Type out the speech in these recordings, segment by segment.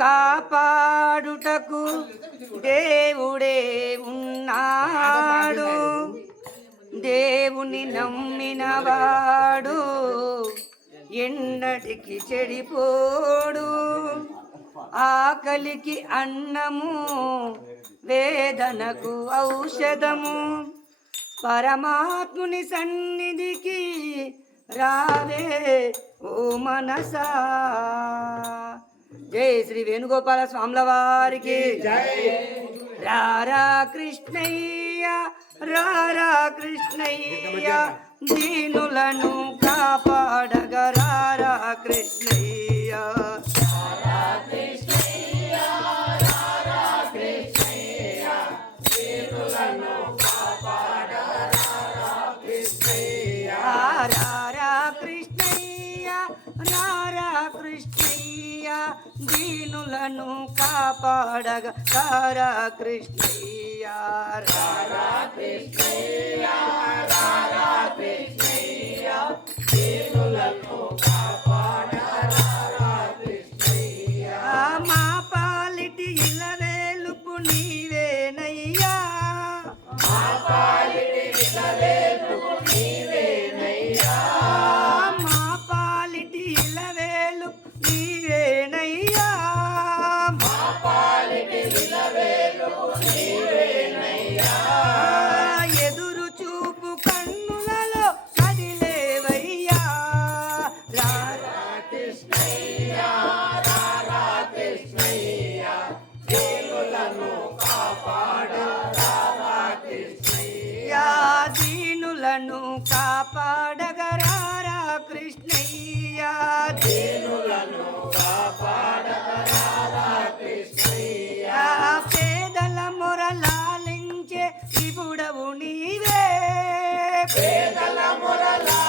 కాపాడుటకు దేవుడే ఉన్నాడు. దేవుని నమ్మినవాడు ఎన్నటికి చెడిపోడు. ఆకలికి అన్నము వేదనకు ఔషధము. పరమాత్ముని సన్నిధికి రావే ఓ మనసా. జై శ్రీ వేణుగోపాల స్వాముల వారికి. రారా కృష్ణయ్య రారా కృష్ణయ్య దీనులను కాపాడగ రారా కృష్ణయ్య. రారా பாடக ராரா கிருஷ்ணய்யா ராரா கிருஷ்ணய்யா ராரா పేదల మొరలాలించే విపుడవు నీవే. పేదల మొరలాలించే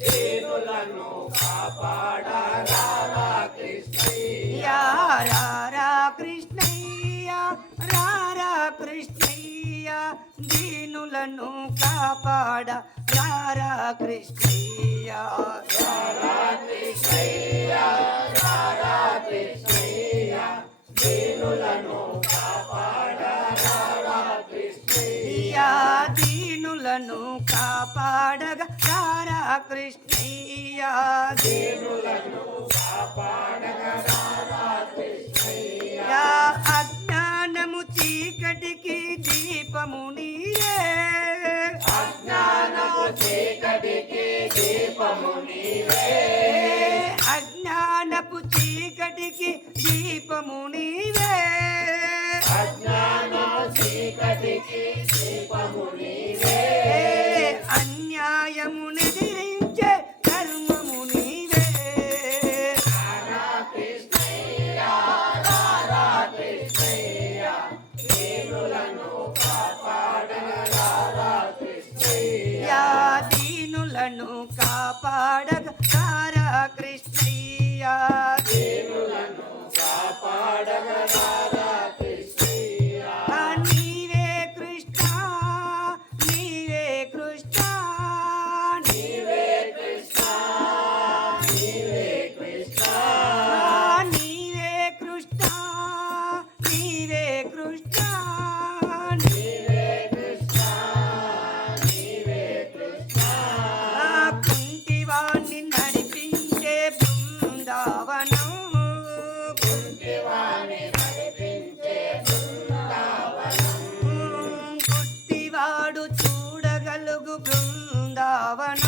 దీనులను కాపాడ రారా కృష్ణయ్య రారా కృష్ణయ్య రారా కృష్ణయ్య దీనులను కాపాడ రారా కృష్ణయ్య. రారా కృష్ణయ్య. దీనులను యా అజ్ఞానము చీకటికి దీపము నీరే అజ్ఞానము చీకటికి దీపము నీరే అజ్ఞానపు చీకటికి దీపము నీవే అజ్ఞానము చీకటికి దీపము నీవే அவன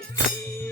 Bye.